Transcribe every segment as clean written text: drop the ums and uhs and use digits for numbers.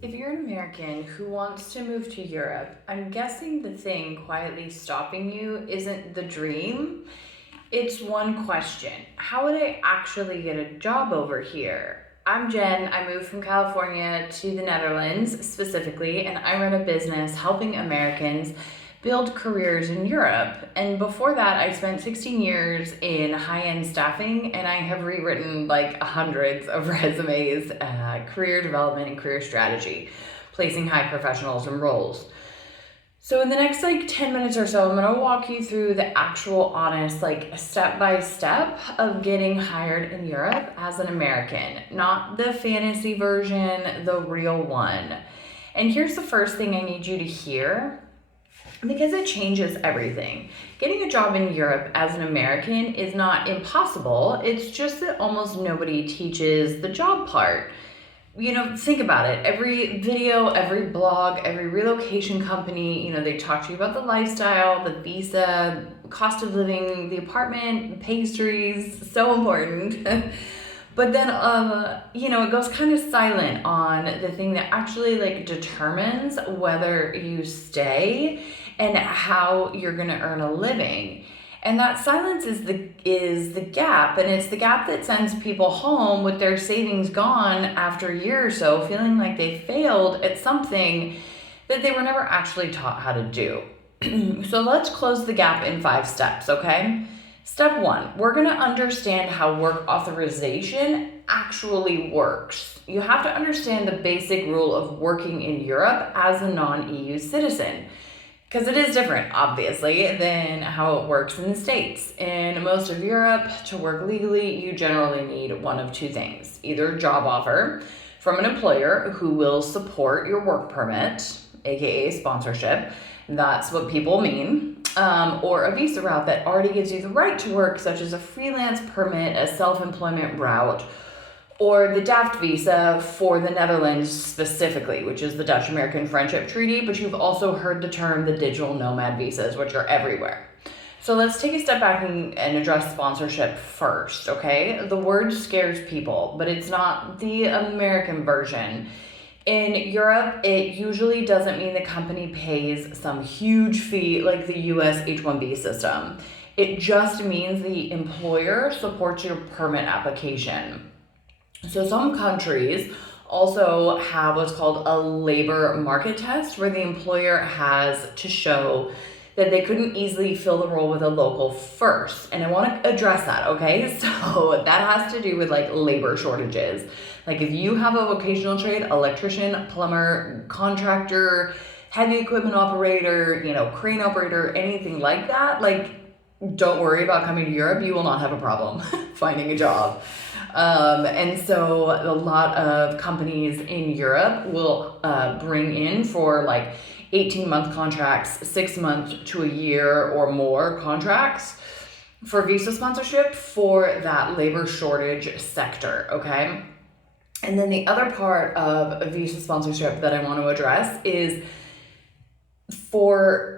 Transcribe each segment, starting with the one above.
If you're an American who wants to move to Europe, I'm guessing the thing quietly stopping you isn't the dream. It's one question: how would I actually get a job over here? I'm Jen. I moved from California to the Netherlands specifically, and I run a business helping Americans build careers in Europe. And before that, I spent 16 years in high end staffing, and I have rewritten like hundreds of resumes, career development, and career strategy, placing high professionals in roles. So in the next like 10 minutes or so, I'm going to walk you through the actual honest, like step by step of getting hired in Europe as an American, not the fantasy version, the real one. And here's the first thing I need you to hear, because it changes everything. Getting a job in Europe as an American is not impossible. It's just that almost nobody teaches the job part. Think about it. Every video, every blog, every relocation company, they talk to you about the lifestyle, the visa, cost of living, the apartment, pastries, so important. But then, it goes kind of silent on the thing that actually like determines whether you stay and how you're going to earn a living. And that silence is the gap, and it's the gap that sends people home with their savings gone after a year or so, feeling like they failed at something that they were never actually taught how to do. So let's close the gap in 5 steps, okay? Step 1, we're going to understand how work authorization actually works. You have to understand the basic rule of working in Europe as a non-EU citizen, because it is different, obviously, than how it works in the States. In most of Europe, to work legally, you generally need one of 2 things: either a job offer from an employer who will support your work permit, aka sponsorship, that's what people mean, or a visa route that already gives you the right to work, such as a freelance permit, a self-employment route, or the DAFT visa for the Netherlands specifically, which is the Dutch-American Friendship Treaty, but you've also heard the term the digital nomad visas, which are everywhere. So let's take a step back and address sponsorship first, okay? The word scares people, but it's not the American version. In Europe, it usually doesn't mean the company pays some huge fee like the US H-1B system. It just means the employer supports your permit application. So some countries also have what's called a labor market test, where the employer has to show that they couldn't easily fill the role with a local first. And I want to address that, okay? So that has to do with like labor shortages. Like if you have a vocational trade, electrician, plumber, contractor, heavy equipment operator, crane operator, anything like that, like don't worry about coming to Europe. You will not have a problem finding a job. And so a lot of companies in Europe will bring in for like 18-month contracts, 6 months to a year or more contracts for visa sponsorship for that labor shortage sector, okay? And then the other part of a visa sponsorship that I want to address is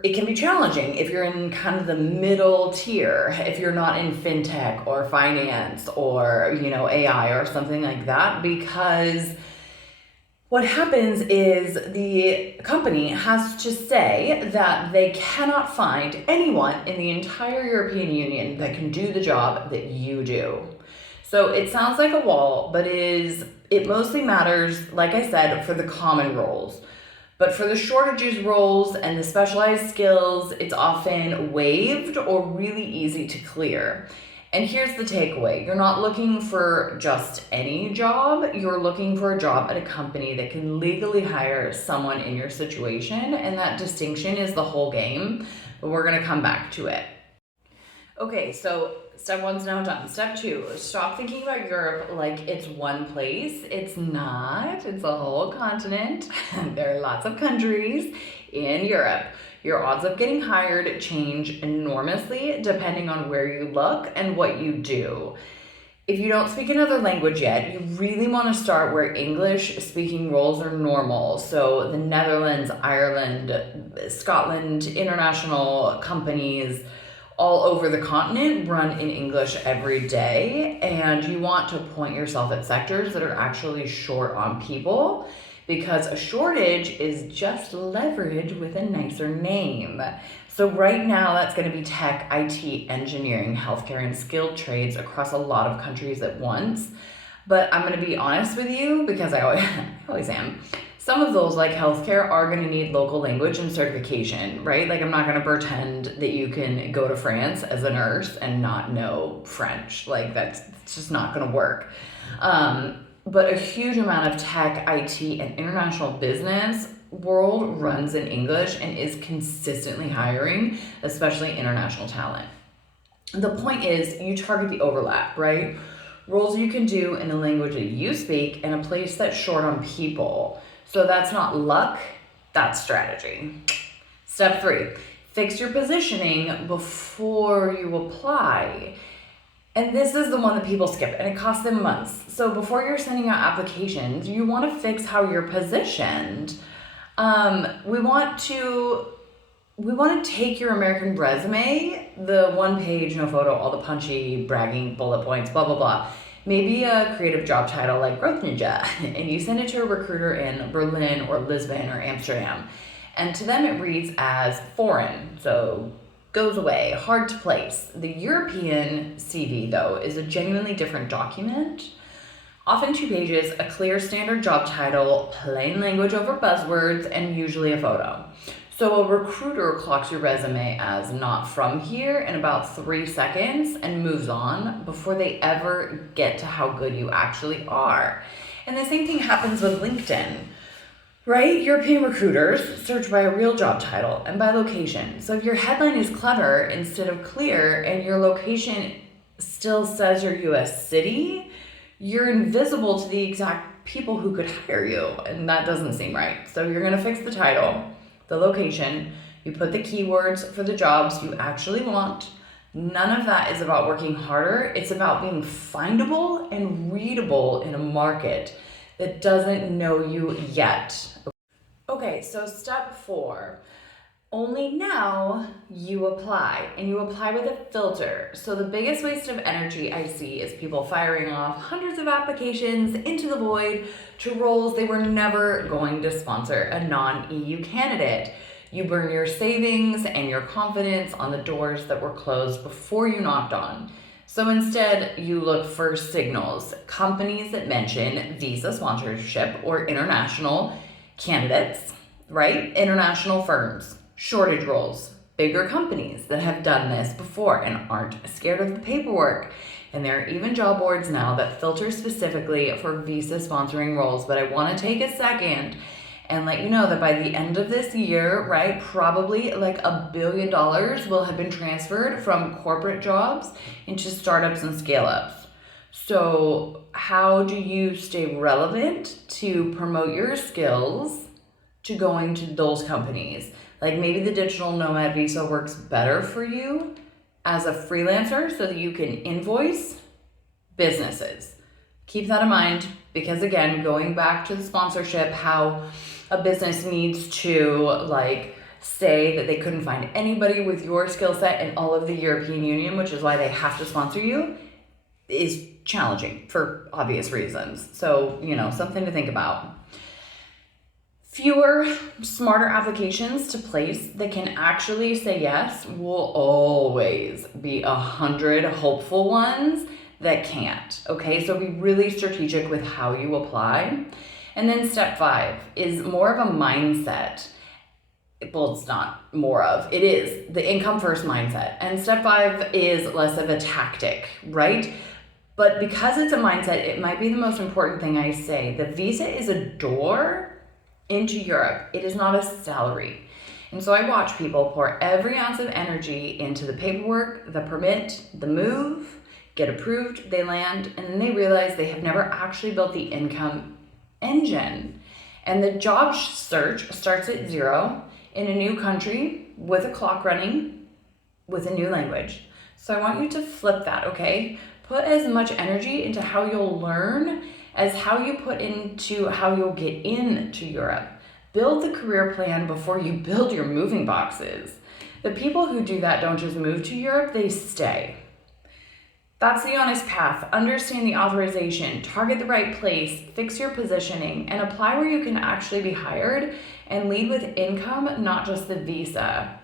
it can be challenging if you're in kind of the middle tier, if you're not in fintech or finance or, AI or something like that, because what happens is the company has to say that they cannot find anyone in the entire European Union that can do the job that you do. So it sounds like a wall, but it mostly matters, like I said, for the common roles. But for the shortages roles and the specialized skills, it's often waived or really easy to clear. And here's the takeaway: you're not looking for just any job, you're looking for a job at a company that can legally hire someone in your situation, and that distinction is the whole game, but we're gonna come back to it. Okay, so step 1's now done. Step 2, stop thinking about Europe like it's one place. It's not. It's a whole continent. There are lots of countries in Europe. Your odds of getting hired change enormously depending on where you look and what you do. If you don't speak another language yet, you really want to start where English speaking roles are normal. So the Netherlands, Ireland, Scotland, international companies all over the continent run in English every day, and you want to point yourself at sectors that are actually short on people, because a shortage is just leverage with a nicer name. So right now that's going to be tech, IT, engineering, healthcare, and skilled trades across a lot of countries at once. But I'm going to be honest with you, because I always, I always am. Some of those, like healthcare, are going to need local language and certification, right? Like, I'm not going to pretend that you can go to France as a nurse and not know French. Like, that's just not going to work. But a huge amount of tech, IT, and international business world runs in English and is consistently hiring, especially international talent. The point is, you target the overlap, right? Roles you can do in the language that you speak in a place that's short on people. So that's not luck, that's strategy. Step 3, fix your positioning before you apply. And this is the one that people skip, and it costs them months. So before you're sending out applications, you want to fix how you're positioned. We want to take your American resume, the one page, no photo, all the punchy, bragging bullet points, blah, blah, blah. Maybe a creative job title like Growth Ninja, and you send it to a recruiter in Berlin or Lisbon or Amsterdam. And to them it reads as foreign, so goes away, hard to place. The European CV, though, is a genuinely different document. Often 2 pages, a clear standard job title, plain language over buzzwords, and usually a photo. So a recruiter clocks your resume as not from here in about 3 seconds and moves on before they ever get to how good you actually are. And the same thing happens with LinkedIn, right? European recruiters search by a real job title and by location. So if your headline is clever instead of clear and your location still says your US city, you're invisible to the exact people who could hire you, and that doesn't seem right. So you're gonna fix the title, the location, you put the keywords for the jobs you actually want. None of that is about working harder. It's about being findable and readable in a market that doesn't know you yet. Okay, so step 4. Only now you apply, and you apply with a filter. So the biggest waste of energy I see is people firing off hundreds of applications into the void to roles they were never going to sponsor a non-EU candidate. You burn your savings and your confidence on the doors that were closed before you knocked on. So instead, you look for signals, companies that mention visa sponsorship or international candidates, right? International firms. Shortage roles, bigger companies that have done this before and aren't scared of the paperwork. And there are even job boards now that filter specifically for visa sponsoring roles. But I want to take a second and let you know that by the end of this year, right, probably like $1 billion will have been transferred from corporate jobs into startups and scale-ups. So how do you stay relevant to promote your skills to going to those companies? Like, maybe the digital nomad visa works better for you as a freelancer so that you can invoice businesses. Keep that in mind, because again, going back to the sponsorship, how a business needs to like say that they couldn't find anybody with your skill set in all of the European Union, which is why they have to sponsor you, is challenging for obvious reasons. So, something to think about. Fewer, smarter applications to place that can actually say yes will always be 100 hopeful ones that can't. Okay, so be really strategic with how you apply. And then step 5 is more of a mindset. Well, it's not more of, it is the income first mindset. And step 5 is less of a tactic, right? But because it's a mindset, it might be the most important thing I say. The visa is a door into Europe. It is not a salary. And so I watch people pour every ounce of energy into the paperwork, the permit, the move, get approved, they land, and then they realize they have never actually built the income engine. And the job search starts at 0 in a new country with a clock running with a new language. So I want you to flip that, okay? Put as much energy into how you'll learn as how you put into how you'll get into Europe. Build the career plan before you build your moving boxes. The people who do that don't just move to Europe, they stay. That's the honest path. Understand the authorization, target the right place, fix your positioning, and apply where you can actually be hired and lead with income, not just the visa.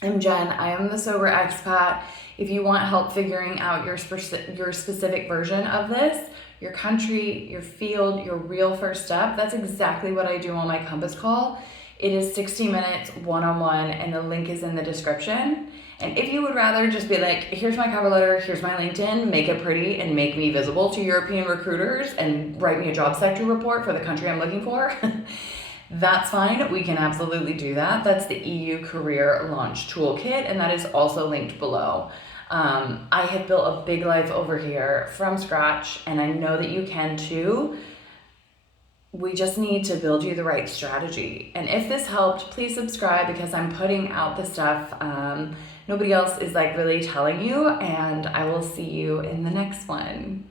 I'm Jen. I am the sober expat. If you want help figuring out your specific version of this, your country, your field, your real first step, that's exactly what I do on my Compass call. It is 60 minutes one-on-one, and the link is in the description. And if you would rather just be like, here's my cover letter, here's my LinkedIn, make it pretty and make me visible to European recruiters and write me a job sector report for the country I'm looking for, that's fine. We can absolutely do that. That's the EU Career Launch Toolkit, and that is also linked below. I have built a big life over here from scratch, and I know that you can too. We just need to build you the right strategy. And if this helped, please subscribe, because I'm putting out the stuff nobody else is like really telling you, and I will see you in the next one.